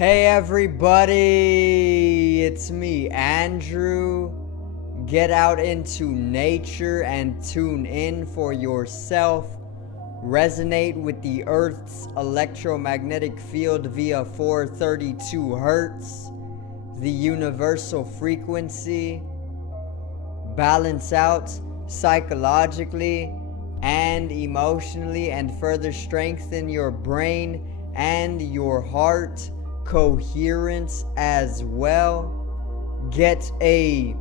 Hey everybody, it's me, Andrew. Get out into nature and tune in for yourself. Resonate with the Earth's electromagnetic field via 432 Hertz, the universal frequency. Balance out psychologically and emotionally, and further strengthen your brain and your heart coherence as well. Get a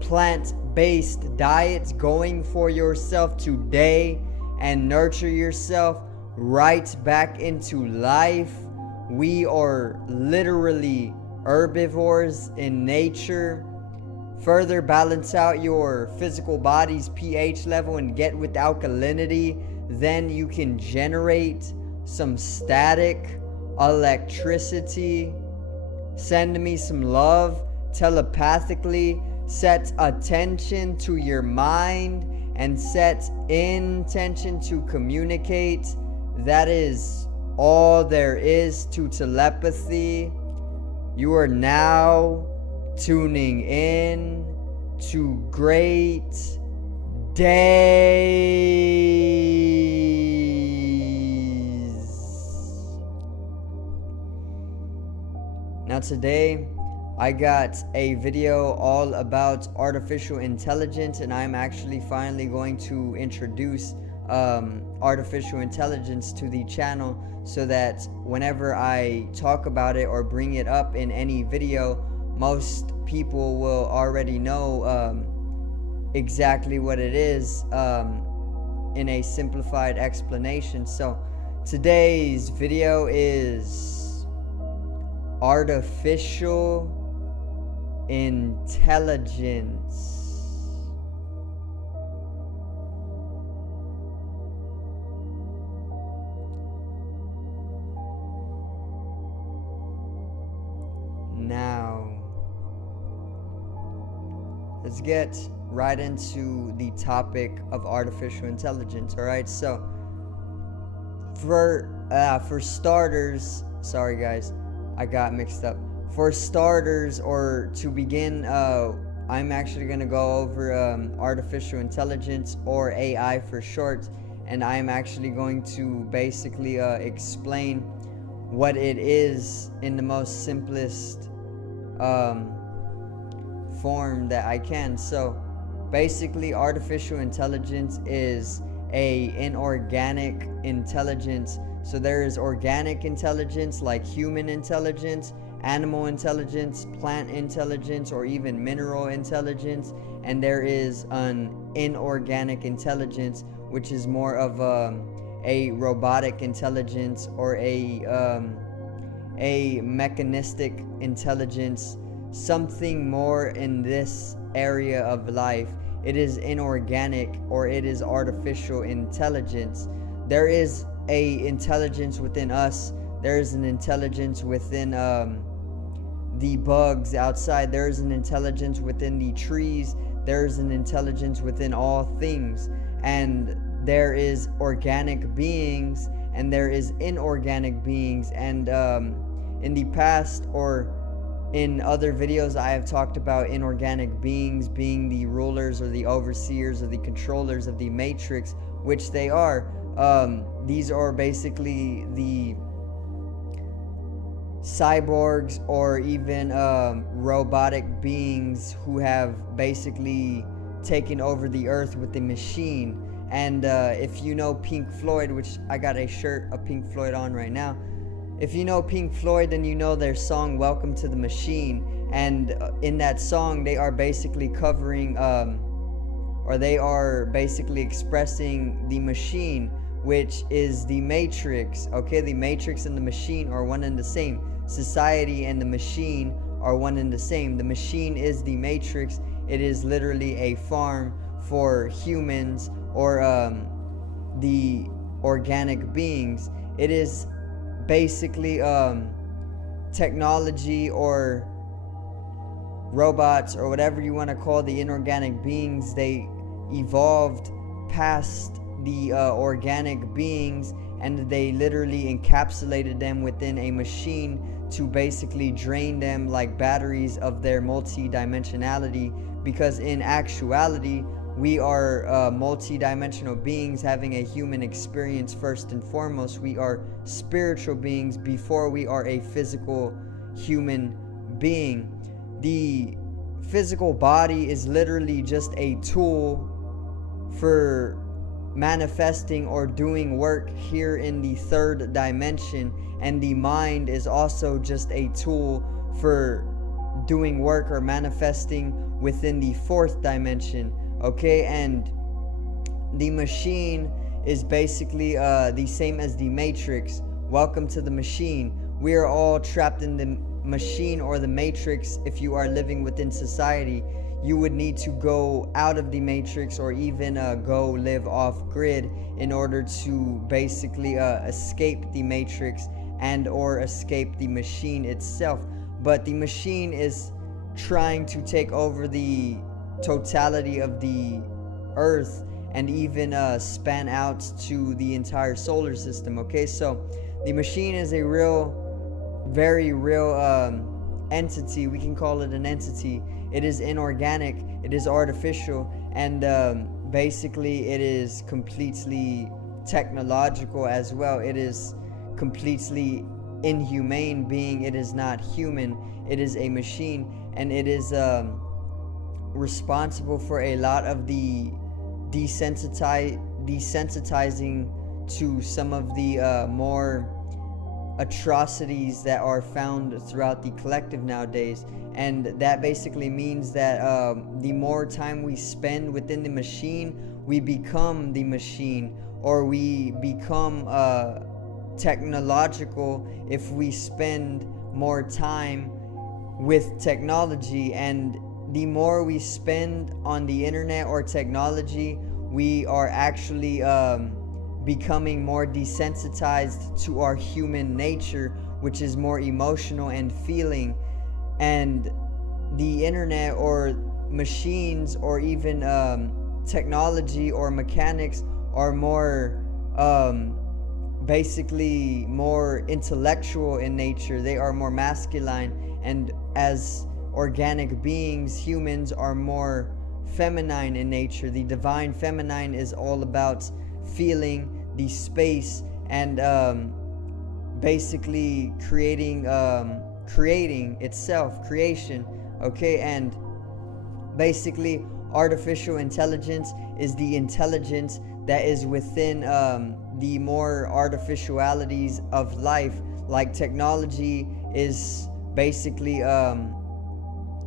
plant-based diet going for yourself today and nurture yourself right back into life. We are literally herbivores in nature. Further balance out your physical body's pH level and get with alkalinity. Then you can generate some static electricity. Send me some love telepathically. Set attention to your mind and set intention to communicate. That is all there is to telepathy. You are now tuning in to great days. Now today I got a video all about artificial intelligence, and I'm actually finally going to introduce artificial intelligence to the channel so that whenever I talk about it or bring it up in any video, most people will already know exactly what it is in a simplified explanation. So today's video is artificial intelligence. Now, let's get right into the topic of artificial intelligence. All right, so for starters, sorry guys, I got mixed up. For starters, or to begin, I'm actually gonna go over artificial intelligence, or AI for short, and I'm actually going to basically explain what it is in the most simplest form that I can. So basically, artificial intelligence is a inorganic intelligence. So there is organic intelligence like human intelligence, animal intelligence, plant intelligence, or even mineral intelligence, and there is an inorganic intelligence, which is more of a robotic intelligence, or a mechanistic intelligence, something more in this area of life. It is inorganic, or it is artificial intelligence. There is a intelligence within us. There is an intelligence within the bugs outside. There is an intelligence within the trees. There is an intelligence within all things. And there is organic beings and there is inorganic beings. And in the past, or in other videos, I have talked about inorganic beings being the rulers or the overseers or the controllers of the matrix, which they are. These are basically the cyborgs, or even robotic beings who have basically taken over the earth with the machine. And if you know Pink Floyd, which I got a shirt of Pink Floyd on right now, if you know Pink Floyd, then you know their song Welcome to the Machine. And in that song, they are basically covering or they are basically expressing the machine, which is the matrix. Okay, the matrix and the machine are one and the same. Society and the machine are one and the same. The machine is the matrix. It is literally a farm for humans, or the organic beings. It is basically technology, or robots, or whatever you want to call the inorganic beings. They evolved past the organic beings, and they literally encapsulated them within a machine to basically drain them like batteries of their multi-dimensionality, because in actuality we are multi-dimensional beings having a human experience. First and foremost, we are spiritual beings before we are a physical human being. The physical body is literally just a tool for manifesting or doing work here in the third dimension, and the mind is also just a tool for doing work or manifesting within the fourth dimension. Okay, and the machine is basically the same as the Matrix. Welcome to the machine. We are all trapped in the machine or the Matrix. If you are living within society, you would need to go out of the Matrix, or even go live off grid in order to basically escape the Matrix and or escape the machine itself. But the machine is trying to take over the totality of the earth and even span out to the entire solar system. Okay, so the machine is a very real entity. We can call it an entity. It is inorganic, it is artificial, and basically it is completely technological as well. It is completely inhumane being. It is not human, it is a machine, and it is responsible for a lot of the desensitizing to some of the more atrocities that are found throughout the collective nowadays. And that basically means that the more time we spend within the machine, we become the machine, or we become technological if we spend more time with technology. And the more we spend on the internet or technology, we are actually becoming more desensitized to our human nature, which is more emotional and feeling. And the internet or machines or even technology or mechanics are more basically more intellectual in nature. They are more masculine, and as organic beings, humans are more feminine in nature. The divine feminine is all about feeling the space and basically creating itself, creation. Okay, and basically artificial intelligence is the intelligence that is within the more artificialities of life. Like technology is basically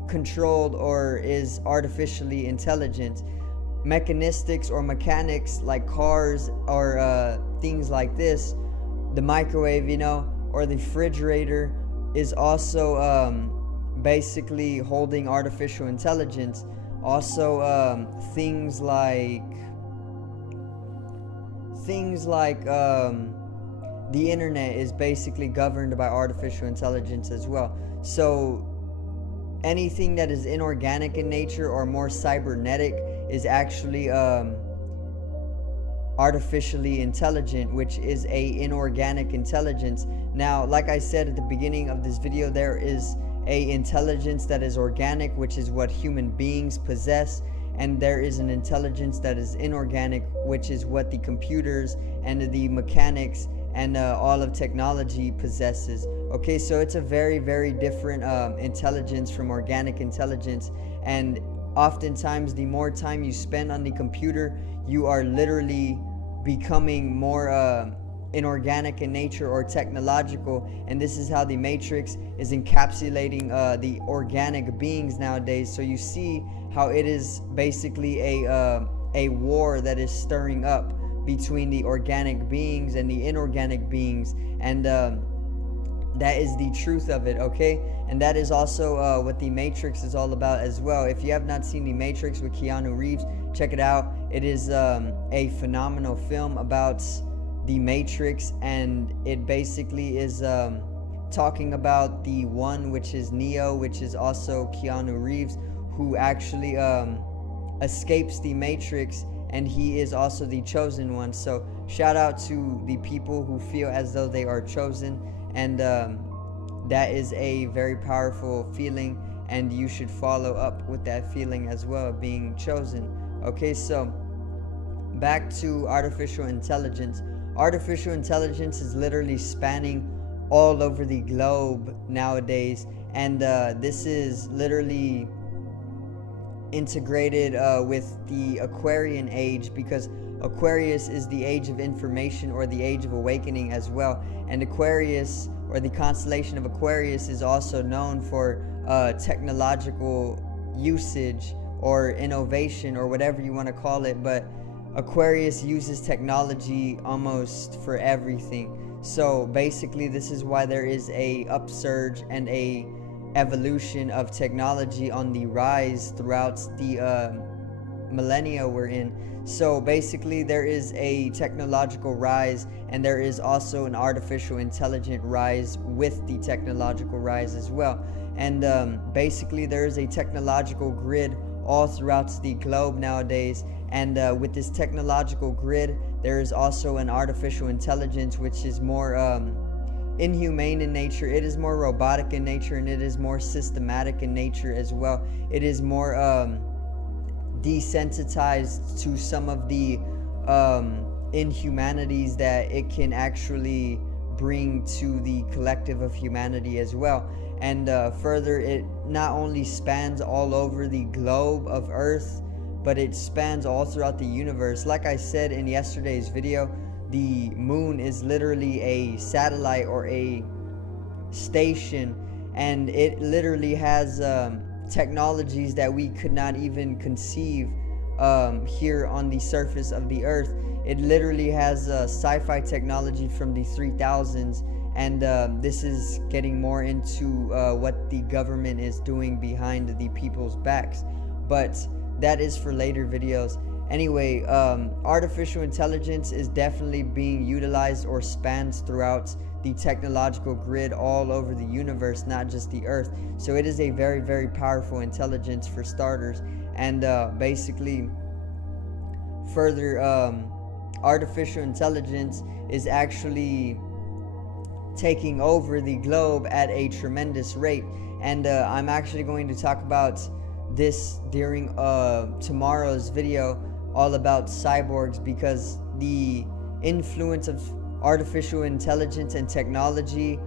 controlled or is artificially intelligent. Mechanistics or mechanics like cars or things like this, the microwave, or the refrigerator is also basically holding artificial intelligence. Also things like the internet is basically governed by artificial intelligence as well. So anything that is inorganic in nature or more cybernetic is actually artificially intelligent, which is a inorganic intelligence. Now, like I said at the beginning of this video, there is a intelligence that is organic, which is what human beings possess, and there is an intelligence that is inorganic, which is what the computers and the mechanics and all of technology possesses. Okay, so it's a very different intelligence from organic intelligence. And oftentimes the more time you spend on the computer, you are literally becoming more inorganic in nature or technological. And this is how the Matrix is encapsulating the organic beings nowadays. So you see how it is basically a war that is stirring up between the organic beings and the inorganic beings, and that is the truth of it. Okay, and that is also what the Matrix is all about as well. If you have not seen the Matrix with Keanu Reeves, check it out. It is a phenomenal film about the Matrix, and it basically is talking about the one, which is Neo, which is also Keanu Reeves, who actually escapes the Matrix, and he is also the chosen one. So shout out to the people who feel as though they are chosen, and that is a very powerful feeling, and you should follow up with that feeling as well, being chosen. Okay, so back to artificial intelligence. Artificial intelligence is literally spanning all over the globe nowadays, and this is literally integrated with the Aquarian age, because Aquarius is the age of information, or the age of awakening as well. And Aquarius, or the constellation of Aquarius, is also known for technological usage or innovation, or whatever you want to call it. But Aquarius uses technology almost for everything. So basically, this is why there is a upsurge and a evolution of technology on the rise throughout the millennia we're in. So basically, there is a technological rise, and there is also an artificial intelligent rise with the technological rise as well. And basically, there is a technological grid all throughout the globe nowadays. And with this technological grid, there is also an artificial intelligence which is more inhumane in nature. It is more robotic in nature, and it is more systematic in nature as well. It is more desensitized to some of the inhumanities that it can actually bring to the collective of humanity as well. And further, it not only spans all over the globe of Earth, but it spans all throughout the universe. Like I said in yesterday's video, the moon is literally a satellite or a station, and it literally has technologies that we could not even conceive here on the surface of the Earth. It literally has sci-fi technology from the 3000s, and this is getting more into what the government is doing behind the people's backs, but that is for later videos. Anyway, artificial intelligence is definitely being utilized or spans throughout the technological grid all over the universe, not just the Earth. So it is a very, very powerful intelligence for starters. And basically, further, artificial intelligence is actually taking over the globe at a tremendous rate. And I'm actually going to talk about this during tomorrow's video, all about cyborgs, because the influence of artificial intelligence and technology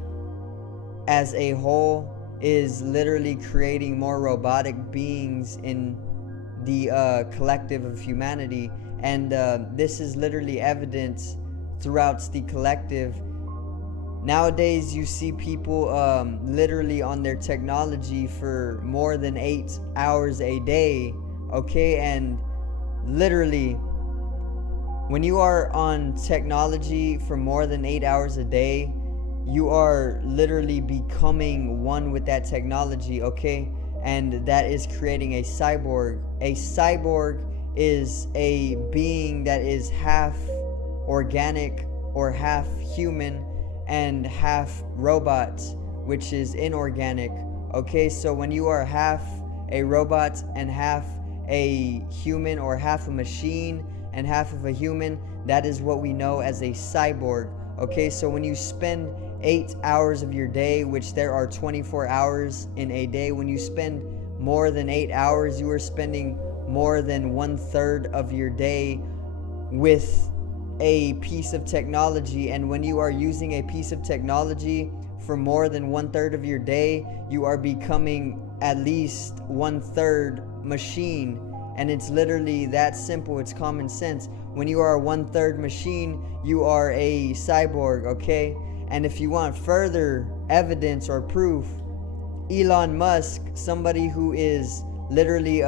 as a whole is literally creating more robotic beings in the collective of humanity. And this is literally evident throughout the collective. Nowadays, you see people literally on their technology for more than 8 hours a day, okay? And literally, when you are on technology for more than 8 hours a day, you are literally becoming one with that technology, okay? And that is creating a cyborg. A cyborg is a being that is half organic or half human and half robot, which is inorganic. Okay, so when you are half a robot and half a human, or half a machine and half of a human, that is what we know as a cyborg. Okay, so when you spend 8 hours of your day, which there are 24 hours in a day, when you spend more than 8 hours, you are spending more than 1/3 of your day with a piece of technology. And when you are using a piece of technology for more than 1/3 of your day, you are becoming at least 1/3 machine. And it's literally that simple. It's common sense. When you are a 1/3 machine, you are a cyborg, okay? And if you want further evidence or proof, Elon Musk, somebody who is literally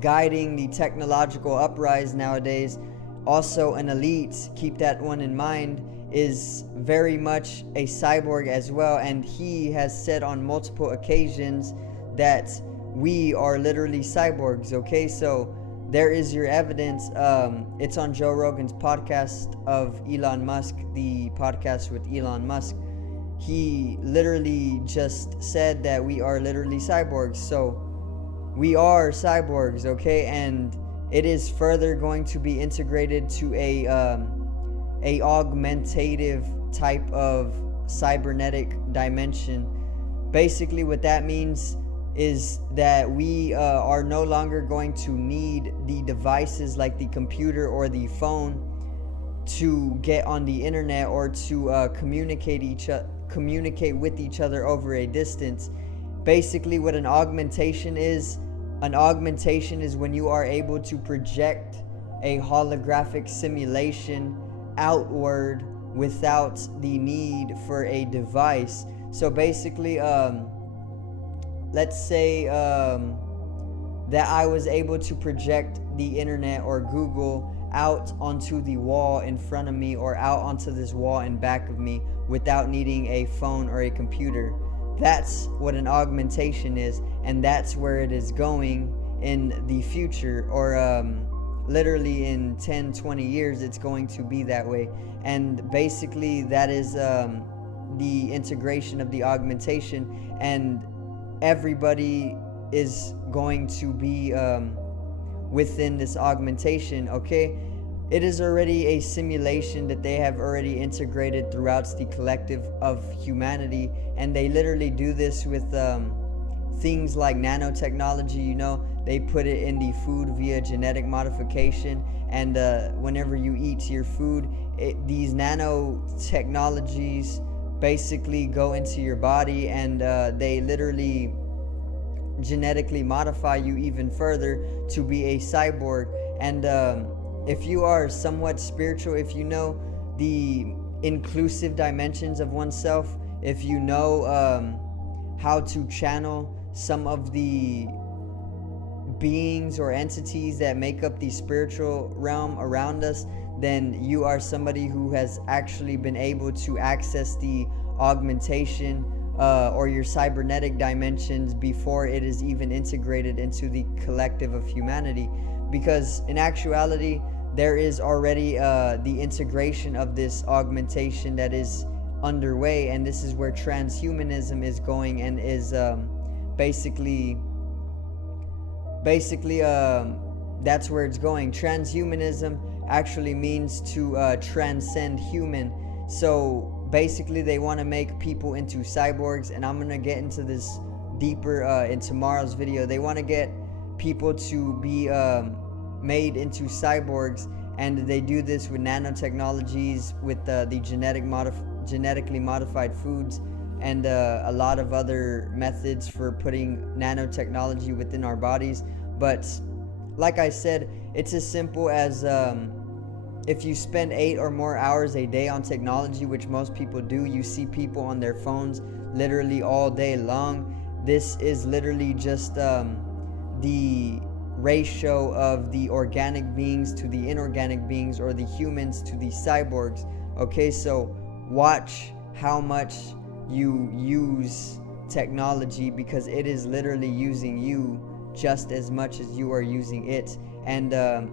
guiding the technological uprise nowadays, also an elite, keep that one in mind, is very much a cyborg as well. And he has said on multiple occasions that we are literally cyborgs, okay? So there is your evidence. It's on Joe Rogan's podcast of Elon Musk, the podcast with Elon Musk. He literally just said that we are literally cyborgs. So we are cyborgs, okay? And it is further going to be integrated to a augmentative type of cybernetic dimension. Basically, what that means is that we are no longer going to need the devices like the computer or the phone to get on the internet or to communicate with each other over a distance. Basically, what an augmentation is when you are able to project a holographic simulation outward without the need for a device. So basically, let's say that I was able to project the internet or Google out onto the wall in front of me or out onto this wall in back of me without needing a phone or a computer. That's what an augmentation is, and that's where it is going in the future, or literally in 10-20 years it's going to be that way. And basically that is the integration of the augmentation, and everybody is going to be within this augmentation. Okay, it is already a simulation that they have already integrated throughout the collective of humanity, and they literally do this with things like nanotechnology. You know, they put it in the food via genetic modification, and whenever you eat your food, these nanotechnologies basically go into your body, and they literally genetically modify you even further to be a cyborg. And if you are somewhat spiritual, if you know the inclusive dimensions of oneself, if you know how to channel some of the beings or entities that make up the spiritual realm around us, then you are somebody who has actually been able to access the augmentation or your cybernetic dimensions before it is even integrated into the collective of humanity. Because in actuality, there is already the integration of this augmentation that is underway, and this is where transhumanism is going, and is basically that's where it's going. Transhumanism actually means to transcend human. So basically they want to make people into cyborgs, and I'm going to get into this deeper in tomorrow's video. They want to get people to be made into cyborgs, and they do this with nanotechnologies, with the genetically modified foods, and a lot of other methods for putting nanotechnology within our bodies. But like I said, it's as simple as if you spend 8 or more hours a day on technology, which most people do, you see people on their phones literally all day long. This is literally just the ratio of the organic beings to the inorganic beings, or the humans to the cyborgs. Okay, so watch how much you use technology, because it is literally using you just as much as you are using it. And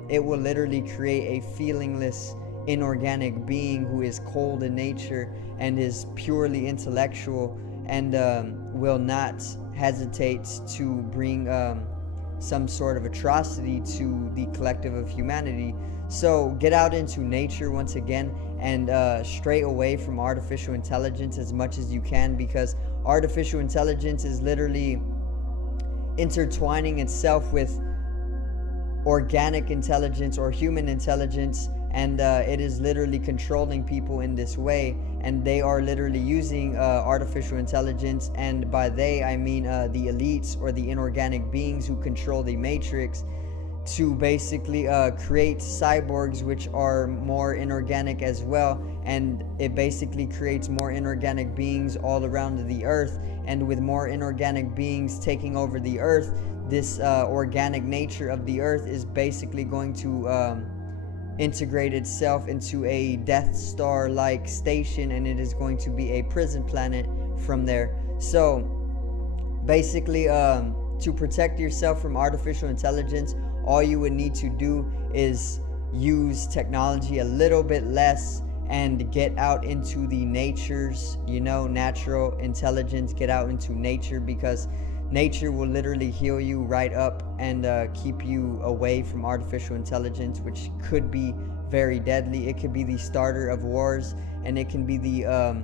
it will literally create a feelingless inorganic being who is cold in nature and is purely intellectual, and will not hesitate to bring some sort of atrocity to the collective of humanity. So get out into nature once again, and stray away from artificial intelligence as much as you can, because artificial intelligence is literally intertwining itself with organic intelligence or human intelligence, and it is literally controlling people in this way. And they are literally using artificial intelligence, and by they I mean the elites or the inorganic beings who control the matrix, to basically create cyborgs which are more inorganic as well. And it basically creates more inorganic beings all around the earth, and with more inorganic beings taking over the earth, this organic nature of the earth is basically going to integrate itself into a Death Star like station, and it is going to be a prison planet from there. So basically, to protect yourself from artificial intelligence, all you would need to do is use technology a little bit less, and get out into the natures, natural intelligence. Get out into nature, because nature will literally heal you right up and keep you away from artificial intelligence, which could be very deadly. It could be the starter of wars, and it can be the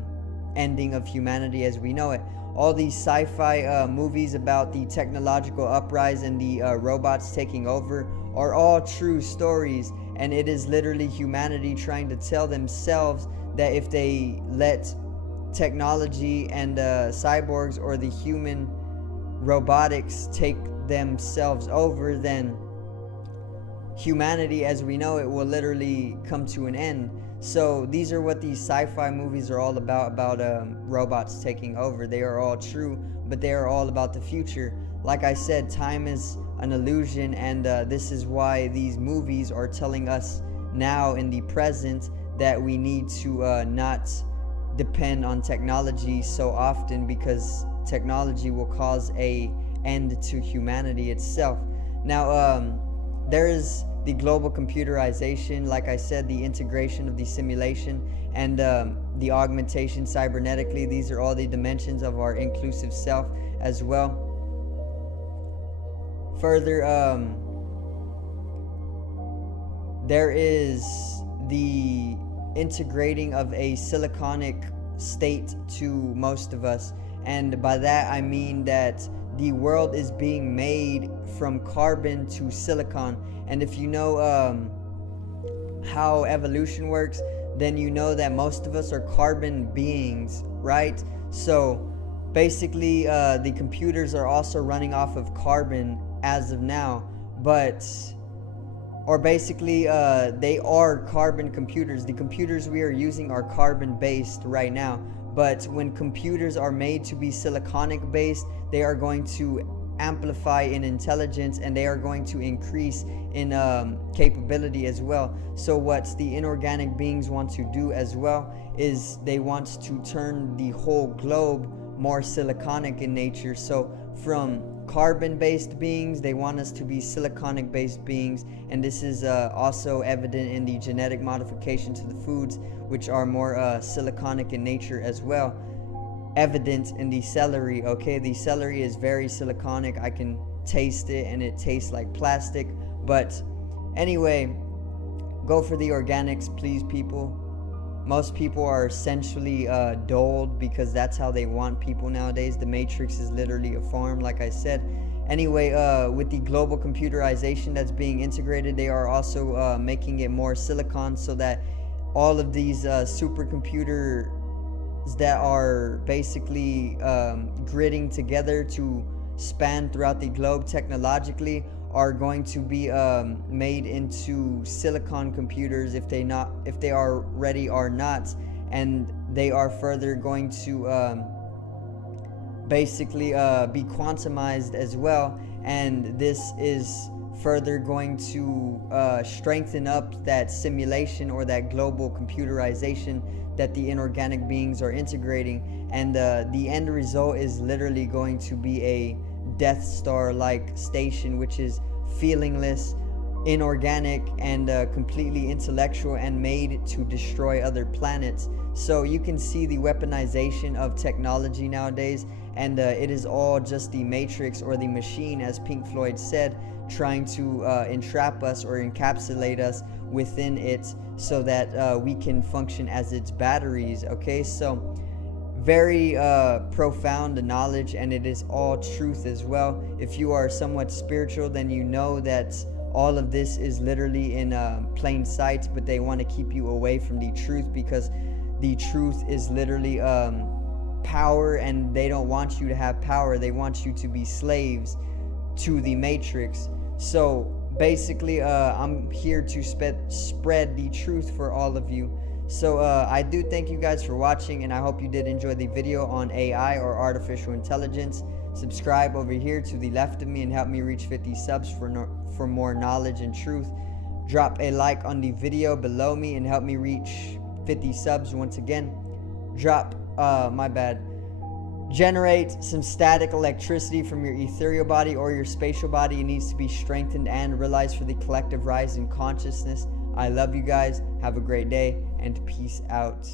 ending of humanity as we know it. All these sci-fi movies about the technological uprise and the robots taking over are all true stories, and it is literally humanity trying to tell themselves that if they let technology and cyborgs or the human robotics take themselves over, then humanity as we know it will literally come to an end. So these are what these sci-fi movies are all about robots taking over. They are all true, but they are all about the future. Like I said, time is an illusion, and this is why these movies are telling us now in the present that we need to not depend on technology so often, because technology will cause a end to humanity itself. Now there is the global computerization, like I said, the integration of the simulation and the augmentation cybernetically. These are all the dimensions of our inclusive self as well. Further, there is the integrating of a siliconic state to most of us, and by that I mean that the world is being made from carbon to silicon. And if you know how evolution works, then you know that most of us are carbon beings, right? So basically the computers are also running off of carbon as of now, or basically they are carbon computers. The computers we are using are carbon based right now, but when computers are made to be siliconic based, they are going to amplify in intelligence, and they are going to increase in capability as well. So what the inorganic beings want to do as well is they want to turn the whole globe more siliconic in nature. So from carbon based beings, they want us to be siliconic based beings, and this is also evident in the genetic modification to the foods, which are more siliconic in nature as well. Evident in the celery. Okay, the celery is very siliconic. I can taste it, and it tastes like plastic. But anyway, go for the organics, please, people. Most people are essentially dulled, because that's how they want people nowadays. The Matrix is literally a farm, like I said. Anyway, with the global computerization that's being integrated, they are also making it more silicon, so that all of these supercomputers that are basically gridding together to span throughout the globe technologically are going to be made into silicon computers if they already are not, and they are further going to basically be quantumized as well, and this is further going to strengthen up that simulation or that global computerization that the inorganic beings are integrating, and the end result is literally going to be a Death Star like station, which is feelingless, inorganic, and completely intellectual, and made to destroy other planets. So you can see the weaponization of technology nowadays, and it is all just the Matrix, or the machine, as Pink Floyd said, trying to entrap us or encapsulate us within it, so that we can function as its batteries. Okay, so very profound knowledge, and it is all truth as well. If you are somewhat spiritual, then you know that all of this is literally in plain sight, but they want to keep you away from the truth, because the truth is literally power, and they don't want you to have power. They want you to be slaves to the Matrix. So basically I'm here to spread the truth for all of you. So I do thank you guys for watching, and I hope you did enjoy the video on AI, or artificial intelligence. Subscribe over here to the left of me and help me reach 50 subs for more knowledge and truth. Drop a like on the video below me and help me reach 50 subs once again. Generate some static electricity from your ethereal body or your spatial body. It needs to be strengthened and realized for the collective rise in consciousness. I love you guys. Have a great day, and peace out.